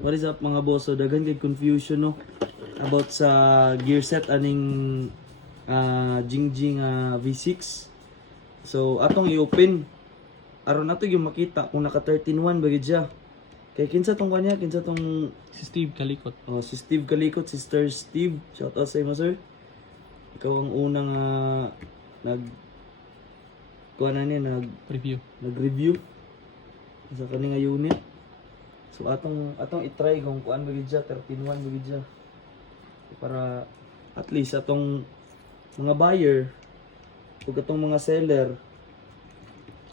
What is up mga boss? So daghan kay confusion no about sa gear set aning Jingjing V6. So atong i-open aron nato yung makita kung naka 13.1 bagid siya. Kay kinsa tong kanya, kinsa tong Si Steve Kalikot. si Steve Kalikot, Sister Steve. Shout out sa imo sir. Ikaw ang unang nag-review sa kani nga unit. So atong i-try kung kuan bagid siya 13.1 bagid siya. Para at least atong mga buyer ug atong mga seller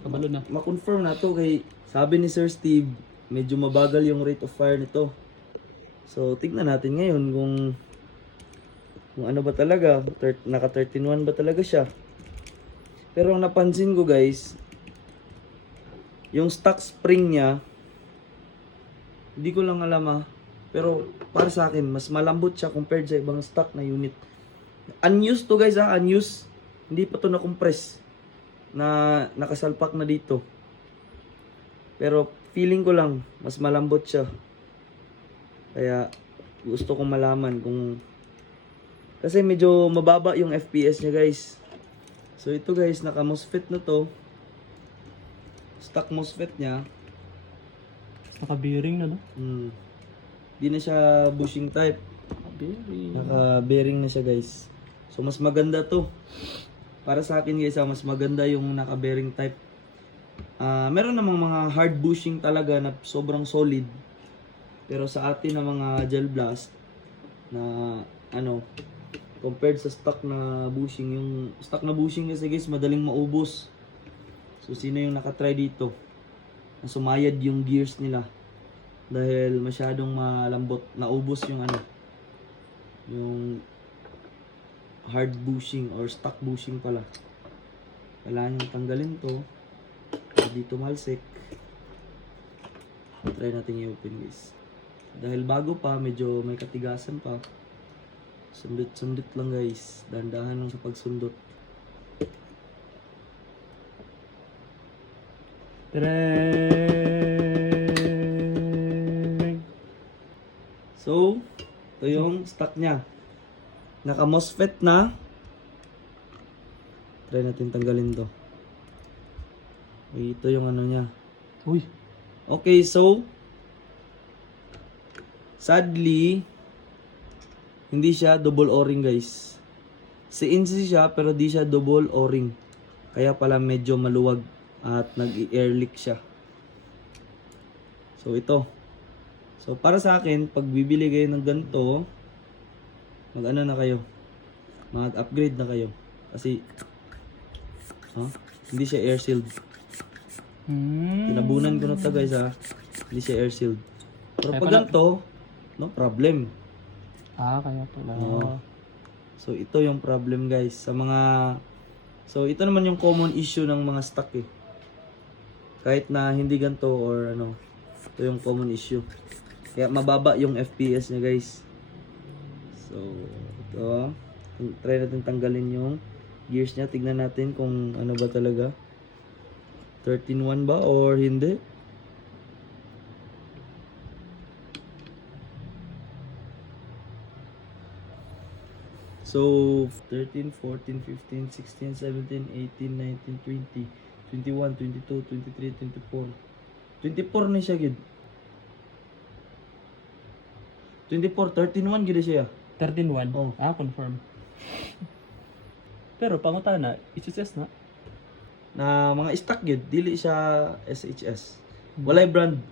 Kabalo na. ma-confirm na to kay sabi ni Sir Steve medyo mabagal yung rate of fire nito. So tignan natin ngayon kung ano ba talaga, naka 13.1 ba talaga siya. Pero ang napansin ko guys, yung stock spring niya, hindi ko lang alam pero para sa akin, mas malambot siya compared sa ibang stock na unit. Unused to guys unused. Hindi pa to na-compress na nakasalpak na dito. Pero feeling ko lang, mas malambot siya. Kaya gusto kong malaman kung... Kasi medyo mababa yung FPS niya guys. So ito guys, naka MOSFET na to. Stock MOSFET niya. Naka-bearing na, no? Di na siya bushing type. Bearing. Naka-bearing na siya guys. So mas maganda to. Para sa akin guys, mas maganda yung naka-bearing type. Meron namang mga hard bushing talaga na sobrang solid. Pero sa atin na mga gel blast na compared sa stock na bushing, yung stock na bushing kasi guys madaling maubos. So sino yung nakatry dito na sumayad yung gears nila dahil masyadong malambot, naubos yung yung hard bushing or stock bushing pala. Kailangan yung tanggalin to dito malsek. Try natin i-open guys dahil bago pa, medyo may katigasan pa. Sundot lang guys, dahan-dahan lang sa pagsundot. Tereng! So, ito yung stock niya. Naka MOSFET na. Try natin tanggalin to. Okay, ito yung niya. Uy! Okay, so sadly hindi siya double O-ring guys. CNC siya pero di siya double O-ring. Kaya pala medyo maluwag at nag-air leak siya. So ito. So para sa akin, pag bibili kayo ng ganito, mag-ano na kayo. Mag-upgrade na kayo. Kasi hindi siya air sealed. Tinabunan ko na ito guys Hindi siya air sealed. Pero pag ganito, no problem. Kaya pala. So ito yung problem guys sa mga ito naman yung common issue ng mga stock kahit na hindi ganito or ito yung common issue kaya mababa yung FPS niya guys. So ito try natin tanggalin yung gears niya, tignan natin kung ano ba talaga 13.1 ba or hindi. So, 13, 14, 15, 16, 17, 18, 19, 20, 21, 22, 23, 24. 24 na siya, gid. 24, 13.1 gid siya. 13.1? Oh. Confirm. Pero pangutana, HSS na? Na mga stock gid, dili siya SHS. Walay brand.